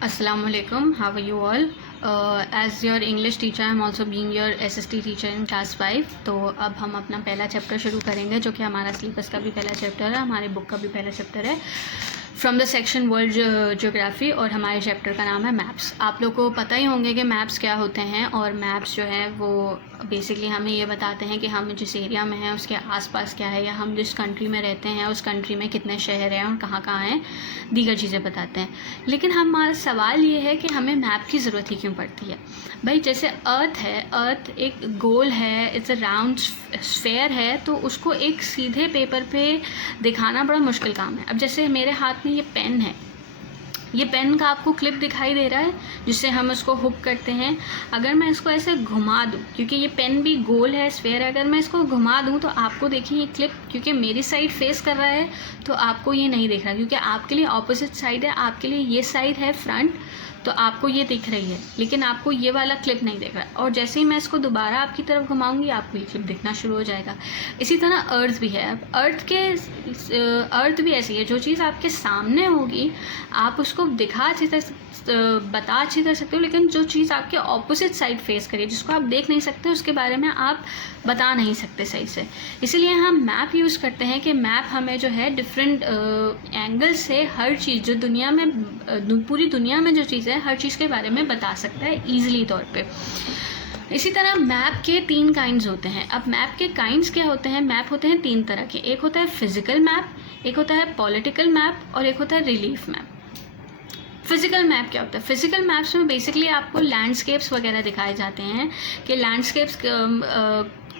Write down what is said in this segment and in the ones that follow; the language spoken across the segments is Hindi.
Assalamu alaikum. How are you all? As your English teacher, I am also being your SST teacher in class 5. तो अब हम अपना पहला चैप्टर शुरू करेंगे, जो कि हमारा सिलेबस का भी पहला चैप्टर है, हमारे बुक का भी पहला चैप्टर है, from the section world geography. और हमारे चैप्टर का नाम है मैप्स। आप लोग को पता ही होंगे कि मैप्स क्या होते हैं। और मैप्स जो है वो बेसिकली हमें ये बताते हैं कि हम जिस एरिया में हैं उसके आसपास क्या है, या हम जिस कंट्री में रहते हैं उस कंट्री में कितने शहर हैं और कहाँ कहाँ हैं, दीगर चीज़ें बताते हैं। लेकिन हमारा सवाल ये है कि हमें मैप की ज़रूरत ही क्यों पड़ती है। भाई जैसे अर्थ है, अर्थ एक गोल है, इट्स अ राउंड स्फेयर है, तो उसको एक सीधे पेपर पे दिखाना बड़ा मुश्किल काम है। अब जैसे मेरे हाथ में ये पेन है, ये पेन का आपको क्लिप दिखाई दे रहा है जिससे हम उसको हुक करते हैं। अगर मैं इसको ऐसे घुमा दूँ, क्योंकि ये पेन भी गोल है, स्फेयर है, अगर मैं इसको घुमा दूँ तो आपको देखिए ये क्लिप क्योंकि मेरी साइड फेस कर रहा है तो आपको ये नहीं दिख रहा, क्योंकि आपके लिए ऑपोजिट साइड है, आपके लिए ये साइड है फ्रंट, तो आपको ये दिख रही है, लेकिन आपको ये वाला क्लिप नहीं दिख रहा है। और जैसे ही मैं इसको दोबारा आपकी तरफ घुमाऊंगी आपको ये क्लिप दिखना शुरू हो जाएगा। इसी तरह अर्थ भी है। अब अर्थ भी ऐसी है, जो चीज़ आपके सामने होगी आप उसको बता अच्छी तरह सकते हो, लेकिन जो चीज़ आपके ऑपोजिट साइड फेस करिए, जिसको आप देख नहीं सकते, उसके बारे में आप बता नहीं सकते सही से। इसीलिए हम मैप यूज़ करते हैं कि मैप हमें जो है डिफरेंट एंगल से हर चीज़ जो दुनिया में पूरी दुनिया में जो चीज़ है हर चीज़ के बारे में बता सकता है ईजिली तौर पे। इसी तरह मैप के 3 काइंड्स होते हैं। अब मैप के काइंड्स क्या होते हैं? मैप होते हैं 3 तरह के। एक होता है फिजिकल मैप, एक होता है पॉलिटिकल मैप और एक होता है रिलीफ मैप। फिजिकल मैप क्या होता है? फिजिकल मैप्स में बेसिकली आपको लैंडस्केप्स वगैरह दिखाए जाते हैं कि लैंडस्केप्स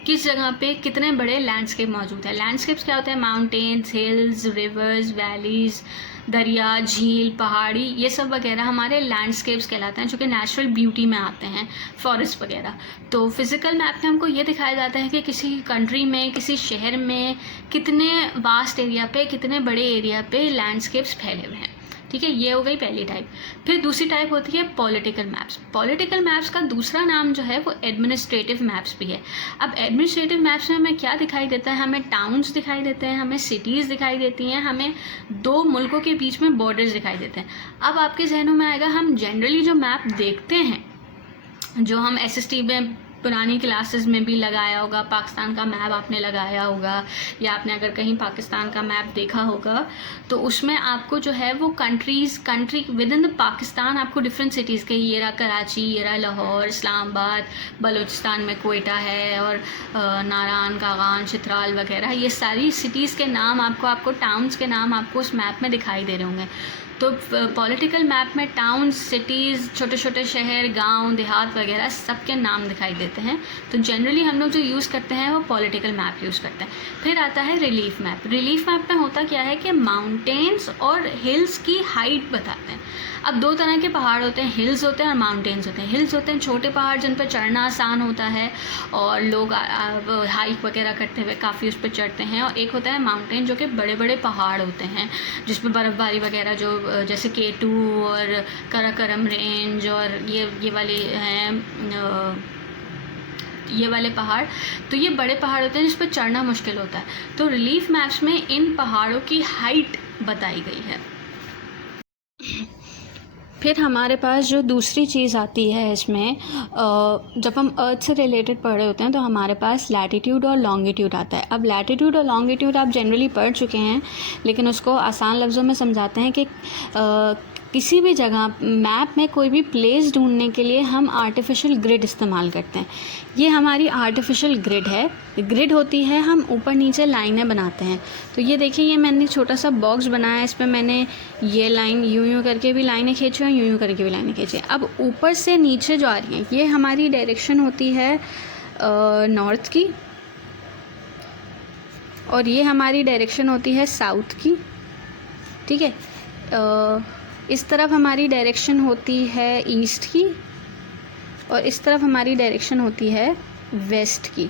किस जगह पे कितने बड़े लैंडस्केप मौजूद है। लैंडस्केप्स क्या होते हैं? माउंटेन्स, हिल्स, रिवर्स, वैलीज, दरिया, झील, पहाड़ी, ये सब वगैरह हमारे लैंडस्केप्स कहलाते हैं, जो कि नेचुरल ब्यूटी में आते हैं, फॉरेस्ट वगैरह। तो फिजिकल मैप में हमको ये दिखाया जाता है कि किसी कंट्री में, किसी शहर में कितने वास्ट एरिया पे, कितने बड़े एरिया पे लैंडस्केप्स फैले हुए हैं। ठीक है, ये हो गई पहली टाइप। फिर दूसरी टाइप होती है पॉलिटिकल मैप्स। पॉलिटिकल मैप्स का दूसरा नाम जो है वो एडमिनिस्ट्रेटिव मैप्स भी है। अब एडमिनिस्ट्रेटिव मैप्स में हमें क्या दिखाई देता है? हमें टाउन्स दिखाई देते हैं, हमें सिटीज़ दिखाई देती हैं, हमें 2 मुल्कों के बीच में बॉर्डर्स दिखाई देते हैं। अब आपके जहनों में आएगा, हम जनरली जो मैप देखते हैं, जो हम SST में पुरानी क्लासेस में भी लगाया होगा, पाकिस्तान का मैप आपने लगाया होगा, या आपने अगर कहीं पाकिस्तान का मैप देखा होगा, तो उसमें आपको जो है वो country with in the Pakistan आपको डिफरेंट सिटीज़ के, ये रहा कराची, ये रहा लाहौर, इस्लामाबाद, बलूचिस्तान में कोयटा है, और नारान, कागान, चित्राल वगैरह, ये सारी सिटीज़ के नाम आपको टाउन्स के नाम आपको उस मैप में दिखाई दे रहे होंगे। तो पॉलिटिकल मैप में टाउन्स, सिटीज़, छोटे छोटे शहर, गांव, देहात वगैरह सबके नाम दिखाई देते हैं। तो जनरली हम लोग जो यूज़ करते हैं वो पॉलिटिकल मैप यूज़ करते हैं। फिर आता है रिलीफ मैप। रिलीफ मैप में होता क्या है कि माउंटेन्स और हिल्स की हाइट बताते हैं। अब 2 तरह के पहाड़ होते हैं, हिल्स होते हैं और माउंटेन्स होते हैं। हिल्स होते हैं छोटे पहाड़ जिन पर चढ़ना आसान होता है और लोग हाइक वगैरह करते हुए काफ़ी उस पर चढ़ते हैं। और एक होता है माउंटेन, जो कि बड़े बड़े पहाड़ होते हैं जिसमें बर्फ़बारी वगैरह, जो जैसे K2 और कराकोरम रेंज और ये वाले हैं, ये वाले पहाड़। तो ये बड़े पहाड़ होते हैं जिस पर चढ़ना मुश्किल होता है। तो रिलीफ मैप्स में इन पहाड़ों की हाइट बताई गई है। फिर हमारे पास जो दूसरी चीज़ आती है इसमें, जब हम अर्थ से रिलेटेड पढ़ रहे होते हैं तो हमारे पास लैटिट्यूड और लॉन्गिट्यूड आता है। अब लैटिट्यूड और लॉन्गिट्यूड आप जनरली पढ़ चुके हैं, लेकिन उसको आसान लफ्ज़ों में समझाते हैं कि किसी भी जगह मैप में कोई भी प्लेस ढूंढने के लिए हम आर्टिफिशियल ग्रिड इस्तेमाल करते हैं। ये हमारी आर्टिफिशियल ग्रिड है। ग्रिड होती है, हम ऊपर नीचे लाइनें बनाते हैं। तो ये देखिए, ये मैंने छोटा सा बॉक्स बनाया है, इस पर मैंने ये लाइन यूं करके भी लाइनें खींची और यूं करके भी लाइनें खींची। अब ऊपर से नीचे जो आ रही हैं, ये हमारी डायरेक्शन होती है नॉर्थ की, और ये हमारी डायरेक्शन होती है साउथ की। ठीक है, इस तरफ हमारी डायरेक्शन होती है ईस्ट की और इस तरफ हमारी डायरेक्शन होती है वेस्ट की।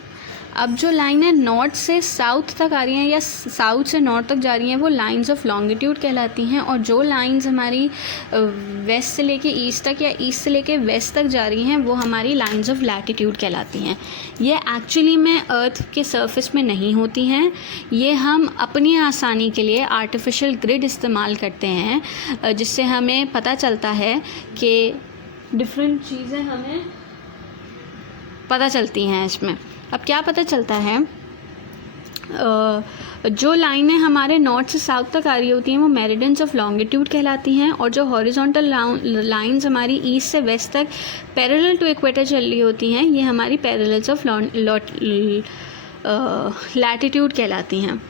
अब जो लाइन है नॉर्थ से साउथ तक आ रही हैं या साउथ से नॉर्थ तक जा रही हैं वो लाइंस ऑफ लॉन्गिट्यूड कहलाती हैं, और जो लाइंस हमारी वेस्ट से लेके ईस्ट तक या ईस्ट से लेके वेस्ट तक जा रही हैं वो हमारी लाइंस ऑफ लैटिट्यूड कहलाती हैं। ये एक्चुअली में अर्थ के सरफेस में नहीं होती हैं, ये हम अपनी आसानी के लिए आर्टिफिशियल ग्रिड इस्तेमाल करते हैं जिससे हमें पता चलता है कि डिफरेंट चीज़ें हमें पता चलती हैं इसमें। अब क्या पता चलता है, जो लाइनें हमारे नॉर्थ से साउथ तक आ रही होती हैं वो मेरिडियंस ऑफ लॉन्गिट्यूड कहलाती हैं, और जो हॉरिजॉन्टल लाइंस हमारी ईस्ट से वेस्ट तक पैरेलल टू इक्वेटर चल रही होती हैं ये हमारी पैरेलल्स ऑफ लैटिट्यूड कहलाती हैं।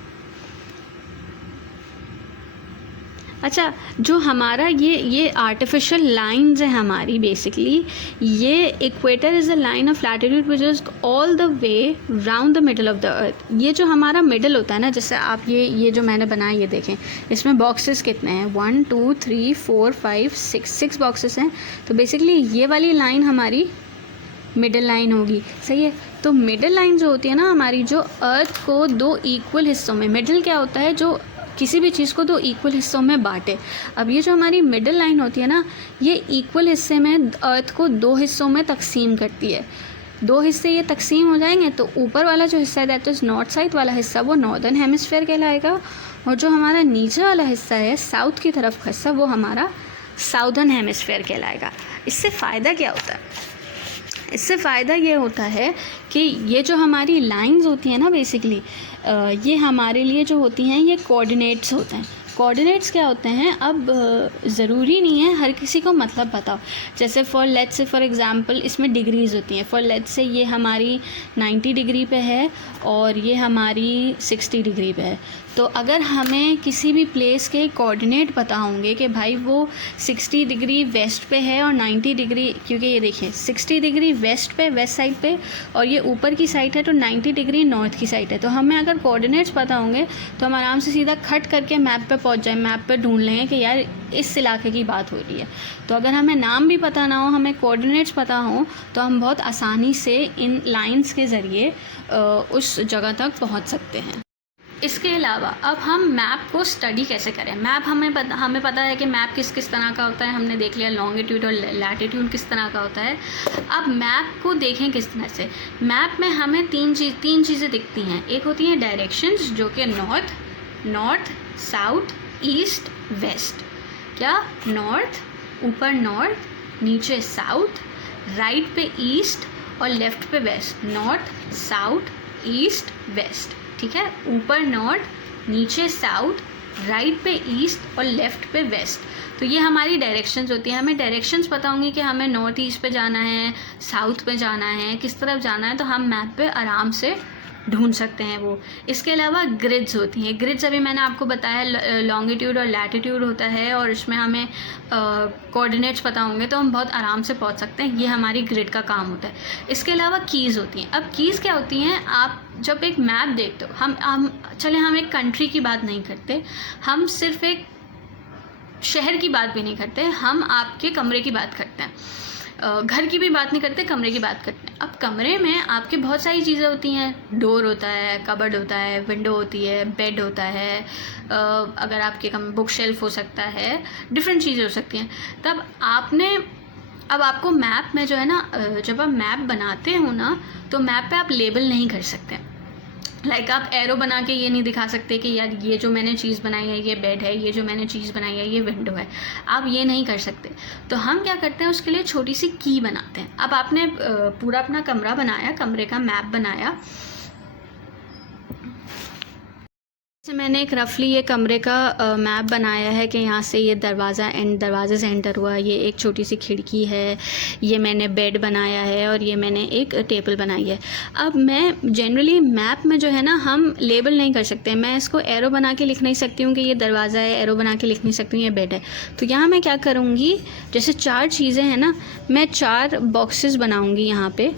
अच्छा, जो हमारा ये आर्टिफिशियल लाइंस है हमारी, बेसिकली ये equator is a line of latitude which is all the way round the middle of the earth. ये जो हमारा मिडल होता है ना, जैसे आप ये जो मैंने बनाया ये देखें, इसमें बॉक्सेस कितने हैं, 1 2 3 4 5 6 बॉक्सेस हैं। तो बेसिकली ये वाली लाइन हमारी मिडल लाइन होगी, सही है। तो मिडल लाइन जो होती है ना हमारी, जो अर्थ को दो इक्वल हिस्सों में, मिडल क्या होता है, जो किसी भी चीज़ को दो इक्वल हिस्सों में बांटे। अब ये जो हमारी मिडल लाइन होती है ना, ये इक्वल हिस्से में अर्थ को दो हिस्सों में तकसीम करती है। दो हिस्से ये तकसीम हो जाएंगे तो ऊपर वाला जो हिस्सा है दैट इज़ नॉर्थ साइड वाला हिस्सा वो नॉर्दर्न हेमिस्फेयर कहलाएगा, और जो हमारा नीचे वाला हिस्सा है साउथ की तरफ का हिस्सा वो हमारा साउदर्न हेमिस्फेयर कहलाएगा। इससे फ़ायदा क्या होता है, इससे फ़ायदा ये होता है कि ये जो हमारी लाइंस होती हैं ना बेसिकली ये हमारे लिए जो होती हैं ये कोऑर्डिनेट्स होते हैं। कोऑर्डिनेट्स क्या होते हैं, अब ज़रूरी नहीं है हर किसी को मतलब पता हो। जैसे फॉर एग्ज़ाम्पल इसमें डिग्रीज़ होती हैं। फॉर लेट्स से ये हमारी 90 डिग्री पे है और ये हमारी 60 डिग्री पे है। तो अगर हमें किसी भी प्लेस के कोऑर्डिनेट पता होंगे कि भाई वो 60 डिग्री वेस्ट पे है और 90 डिग्री, क्योंकि ये देखिए 60 डिग्री वेस्ट पे, वेस्ट साइड पे, और ये ऊपर की साइड है तो 90 डिग्री नॉर्थ की साइड है। तो हमें अगर कोऑर्डिनेट्स पता होंगे तो हम आराम से सीधा खट करके मैप पे पहुंच जाए, मैप पे ढूंढ लेंगे कि यार इस इलाके की बात हो रही है। तो अगर हमें नाम भी पता ना हो, हमें कोऑर्डिनेट्स पता हो, तो हम बहुत आसानी से इन लाइंस के ज़रिए उस जगह तक पहुंच सकते हैं। इसके अलावा अब हम मैप को स्टडी कैसे करें। मैप हमें पता है कि मैप किस किस तरह का होता है, हमने देख लिया लॉन्गिट्यूड और लैटिट्यूड किस तरह का होता है। अब मैप को देखें किस तरह से। मैप में हमें तीन चीज़ें दिखती हैं। एक होती हैं डायरेक्शंस, जो कि नॉर्थ, साउथ, ईस्ट, वेस्ट। क्या, नॉर्थ, ऊपर नॉर्थ, नीचे साउथ, राइट पे ईस्ट और लेफ़्ट पे west. North, south, east, west, ठीक है। ऊपर नॉर्थ, नीचे साउथ, राइट पे ईस्ट और लेफ़्ट पे वेस्ट। तो ये हमारी डायरेक्शंस होती हैं। हमें डायरेक्शंस पता होंगी कि हमें नॉर्थ ईस्ट पे जाना है, साउथ पे जाना है, किस तरफ जाना है, तो हम मैप पे आराम से ढूंढ सकते हैं वो। इसके अलावा ग्रिड्स होती हैं। ग्रिड्स अभी मैंने आपको बताया लॉन्गिट्यूड और लैटिट्यूड होता है, और इसमें हमें कोऑर्डिनेट्स पता होंगे तो हम बहुत आराम से पहुंच सकते हैं। ये हमारी ग्रिड का काम होता है। इसके अलावा कीज़ होती हैं। अब कीज़ क्या होती हैं, आप जब एक मैप देखते हो, हम एक कंट्री की बात नहीं करते, हम सिर्फ एक शहर की बात भी नहीं करते, हम आपके कमरे की बात करते हैं। घर की भी बात नहीं करते, कमरे की बात करते हैं। अब कमरे में आपके बहुत सारी चीज़ें होती हैं। डोर होता है, कबर्ड होता है, विंडो होती है, बेड होता है, अगर आपके बुक शेल्फ हो सकता है, डिफरेंट चीज़ें हो सकती हैं। तब अब आपको मैप में जो है ना, जब आप मैप बनाते हो ना, तो मैप पे आप लेबल नहीं कर सकते। लाइक आप एरो बना के ये नहीं दिखा सकते कि यार ये जो मैंने चीज़ बनाई है ये बेड है, ये जो मैंने चीज़ बनाई है ये विंडो है। आप ये नहीं कर सकते। तो हम क्या करते हैं, उसके लिए छोटी सी की बनाते हैं। अब आपने पूरा अपना कमरा बनाया, कमरे का मैप बनाया। जैसे मैंने एक रफली ये कमरे का मैप बनाया है कि यहाँ से ये दरवाज़े से एंटर हुआ, ये एक छोटी सी खिड़की है, ये मैंने बेड बनाया है और ये मैंने एक टेबल बनाई है। अब मैं जनरली मैप में जो है ना, हम लेबल नहीं कर सकते। मैं इसको एरो बना के लिख नहीं सकती हूँ कि ये दरवाज़ा है, एरो बना के लिख नहीं सकती हूँ ये बेड है। तो यहाँ मैं क्या करूँगी, जैसे 4 चीज़ें हैं ना, मैं 4 बॉक्सेस बनाऊँगी यहाँ पर,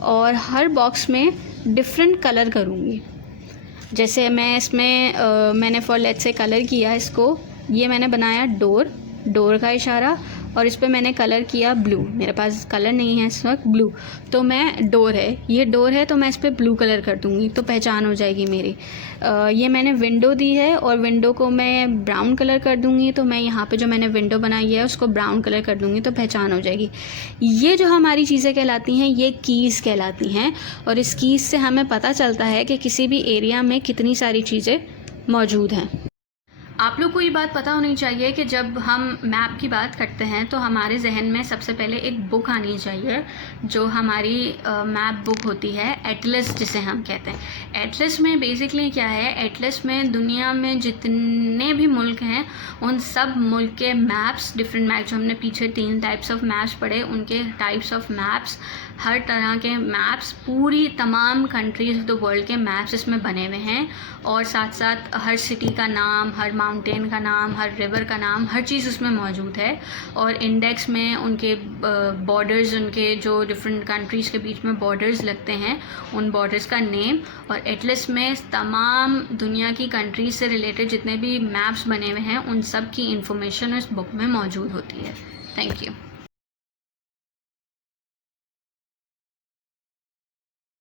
और हर बॉक्स में डिफरेंट कलर करूँगी। जैसे मैं इसमें मैंने फॉर लेट्स से कलर किया इसको, ये मैंने बनाया डोर का इशारा, और इस पे मैंने कलर किया ब्लू, मेरे पास कलर नहीं है इस वक्त ब्लू, तो मैं डोर है, ये डोर है तो मैं इस पर ब्लू कलर कर दूँगी तो पहचान हो जाएगी मेरी। ये मैंने विंडो दी है और विंडो को मैं ब्राउन कलर कर दूँगी, तो मैं यहाँ पे जो मैंने विंडो बनाई है उसको ब्राउन कलर कर दूँगी तो पहचान हो जाएगी। ये जो हमारी चीज़ें कहलाती हैं ये कीज़ कहलाती हैं, और इस कीज़ से हमें पता चलता है कि किसी भी एरिया में कितनी सारी चीज़ें मौजूद हैं। आप लोग को ये बात पता होनी चाहिए कि जब हम मैप की बात करते हैं तो हमारे जहन में सबसे पहले एक बुक आनी चाहिए जो हमारी मैप बुक होती है, एटलस जिसे हम कहते हैं। एटलस में बेसिकली क्या है, एटलस में दुनिया में जितने भी मुल्क हैं उन सब मुल्क के मैप्स, डिफरेंट मैप जो हमने पीछे 3 टाइप्स ऑफ मैप्स पढ़े, उनके टाइप्स ऑफ मैप्स, हर तरह के मैप्स, पूरी तमाम कंट्रीज़ ऑफ द वर्ल्ड के मैप्स इसमें बने हुए हैं। और साथ साथ हर सिटी का नाम, हर माउंटेन का नाम, हर रिवर का नाम, हर चीज़ उसमें मौजूद है। और इंडेक्स में उनके बॉर्डर्स, उनके जो डिफरेंट कंट्रीज़ के बीच में बॉर्डर्स लगते हैं, उन बॉर्डर्स का नेम। और एटलस में तमाम दुनिया की कंट्रीज से रिलेटेड जितने भी मैप्स बने हुए हैं उन सब की इंफॉर्मेशन इस बुक में मौजूद होती है। Thank you.